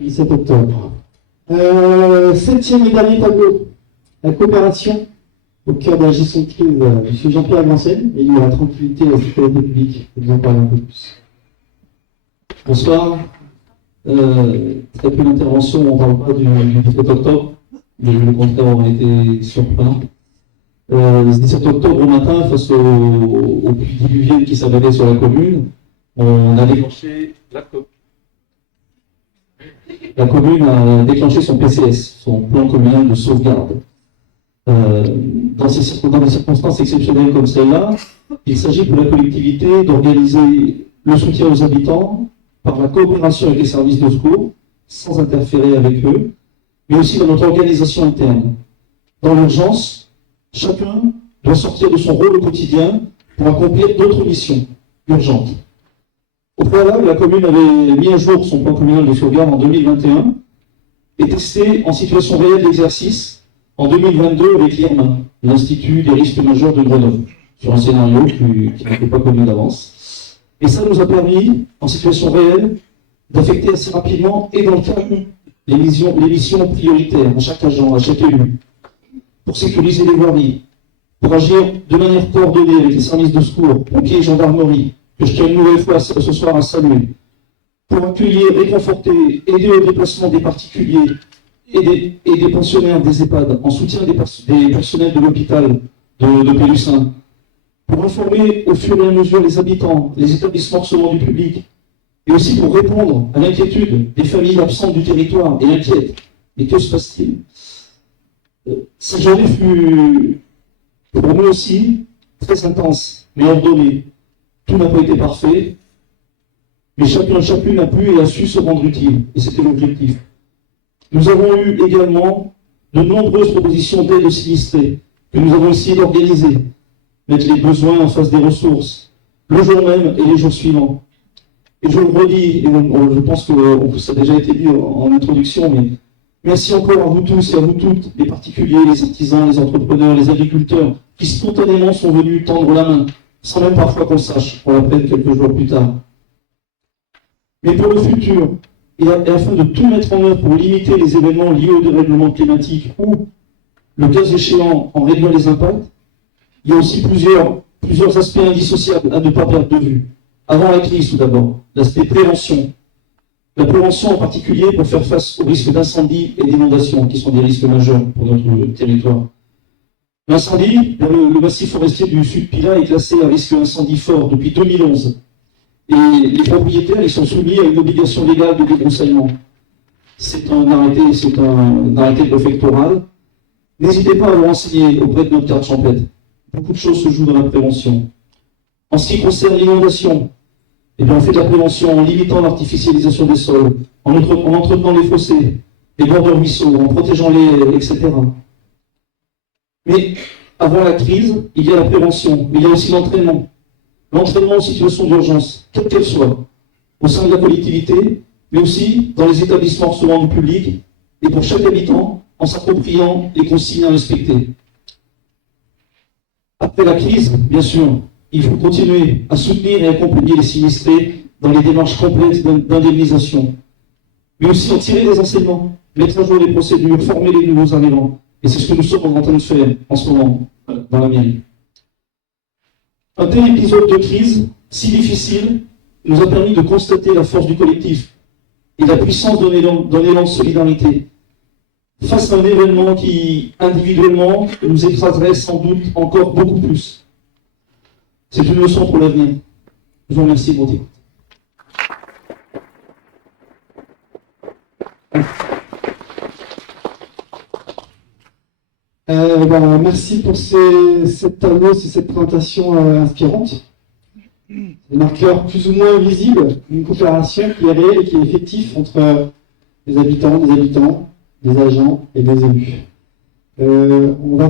17 octobre. Septième et dernier tableau. La coopération au cœur de la gestion de crise. Je suis Jean-Pierre Grancel, élu à la tranquillité et la sécurité publique. Je vais vous en parler un peu plus. Bonsoir. Très peu d'interventions, on ne parle pas du 17 octobre, mais le contraire aurait été surprenant. Le 17 octobre au matin, face au pluies diluviennes qui s'abattaient sur la commune, on a déclenché la commune a déclenché son PCS, son plan communal de sauvegarde. Dans des circonstances exceptionnelles comme celle-là, il s'agit pour la collectivité d'organiser le soutien aux habitants par la coopération avec les services de secours, sans interférer avec eux, mais aussi dans notre organisation interne. Dans l'urgence, chacun doit sortir de son rôle au quotidien pour accomplir d'autres missions urgentes. Au préalable, la commune avait mis à jour son plan communal de sauvegarde en 2021 et testé en situation réelle d'exercice en 2022 avec l'IRMA, l'Institut des risques majeurs de Grenoble, sur un scénario qui n'était pas connu d'avance. Et ça nous a permis, en situation réelle, d'affecter assez rapidement et dans le calme les missions prioritaires à chaque agent, à chaque élu, pour sécuriser les voiries, pour agir de manière coordonnée avec les services de secours, pompiers et gendarmerie, que je tiens une nouvelle fois ce soir à saluer, pour accueillir, réconforter, aider au déplacement des particuliers et des pensionnaires des EHPAD, en soutien des personnels de l'hôpital de Pélussin, pour informer au fur et à mesure les habitants, les établissements recevant du public, et aussi pour répondre à l'inquiétude des familles absentes du territoire et inquiètes. Mais que se passe-t-il? Cette journée fut, pour nous aussi, très intense, mais ordonnée. Tout n'a pas été parfait, mais chacune a pu et a su se rendre utile, et c'était l'objectif. Nous avons eu également de nombreuses propositions d'aide aux sinistrés, que nous avons essayé d'organiser, mettre les besoins en face des ressources, le jour même et les jours suivants. Et je le redis, et je pense que ça a déjà été dit en introduction, mais merci encore à vous tous et à vous toutes, les particuliers, les artisans, les entrepreneurs, les agriculteurs, qui spontanément sont venus tendre la main, sans même parfois qu'on sache, on l'apprenne quelques jours plus tard. Mais pour le futur, et afin de tout mettre en œuvre pour limiter les événements liés au dérèglement climatique ou, le cas échéant, en réduire les impacts, il y a aussi plusieurs aspects indissociables à ne pas perdre de vue. Avant la crise, tout d'abord, l'aspect prévention. La prévention en particulier pour faire face aux risques d'incendie et d'inondation, qui sont des risques majeurs pour notre territoire. L'incendie, le massif forestier du Sud-Pilat est classé à risque d'incendie fort depuis 2011. Et les propriétaires, ils sont soumis à une obligation légale de débroussaillement. C'est un arrêté préfectoral. N'hésitez pas à vous renseigner auprès de notre carte champêtre. Beaucoup de choses se jouent dans la prévention. En ce qui concerne l'inondation, eh bien, on fait de la prévention en limitant l'artificialisation des sols, en entretenant les fossés, les bords de ruisseaux, en protégeant les, etc. Mais avant la crise, il y a la prévention, mais il y a aussi l'entraînement. L'entraînement en situation d'urgence, quelle qu'elle soit, au sein de la collectivité, mais aussi dans les établissements recevant du public, et pour chaque habitant, en s'appropriant les consignes à respecter. Après la crise, bien sûr, il faut continuer à soutenir et accompagner les sinistrés dans les démarches complètes d'indemnisation, mais aussi en tirer des enseignements, mettre à jour les procédures, former les nouveaux arrivants. Et c'est ce que nous sommes en train de faire en ce moment dans la mairie. Un tel épisode de crise, si difficile, nous a permis de constater la force du collectif et la puissance d'un élan de solidarité face à un événement qui, individuellement, nous écraserait sans doute encore beaucoup plus. C'est une leçon pour l'avenir. Je vous remercie de votre écoute. Merci pour cette tableau, cette présentation inspirante. Des marqueurs plus ou moins visibles d'une coopération qui est réelle et qui est effective entre les habitants, des agents et des élus. On va